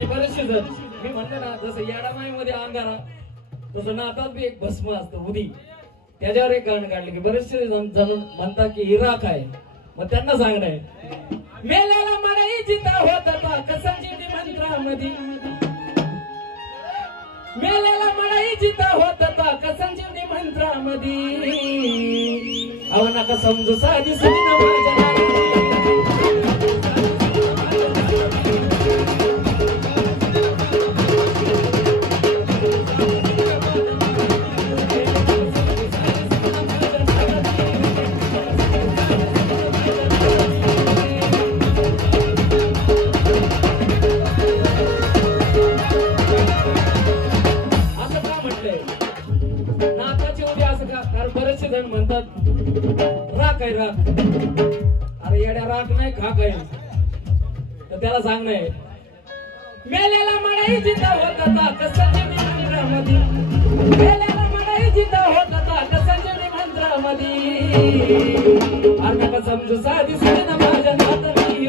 बरेचसे जण मी म्हणतो ना, जसं येडामाईमध्ये अंगारा तसं नातात बी एक भस्म असतं उदी, त्याच्यावर एक गाणं काढलं की बरेचसे जण म्हणतात की ही राख आहे. मग त्यांना सांगणं आहे, मेल्याला मडाई जिता होता कसंजी मंत्रामध्ये, मेल्याला मडाई जिता होता कसंजी मंत्रामध्ये, अव नका समजू साधी सुनी माझ्या म्हणतात राख आहे राख. अरे येड्या राख नाही खाक आहे. तर त्याला सांगणं आहे, मेल्याला मडाई जिता होता कसंजी मंत्रामध्ये, मेल्याला मडाई जिता होता कसंजी मंत्रामध्ये, अरे नका समजू साधी सुनी ना माझ्या नातनी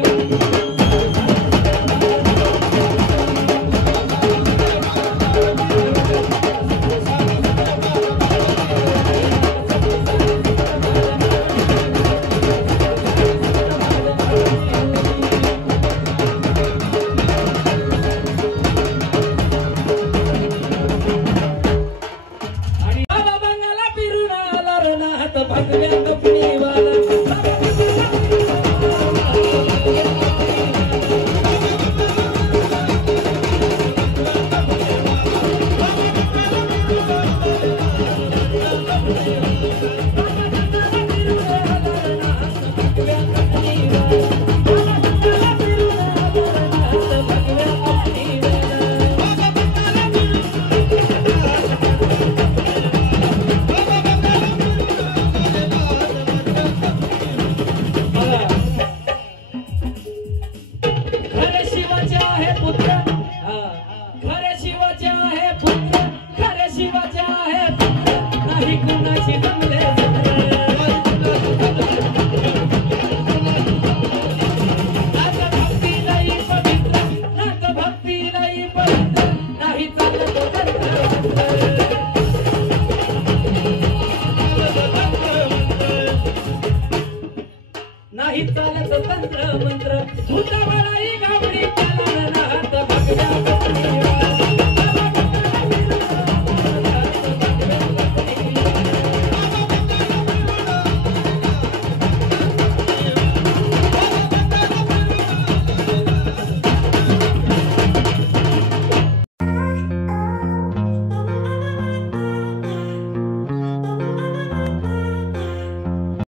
नाही चालत तंत्र मंत्र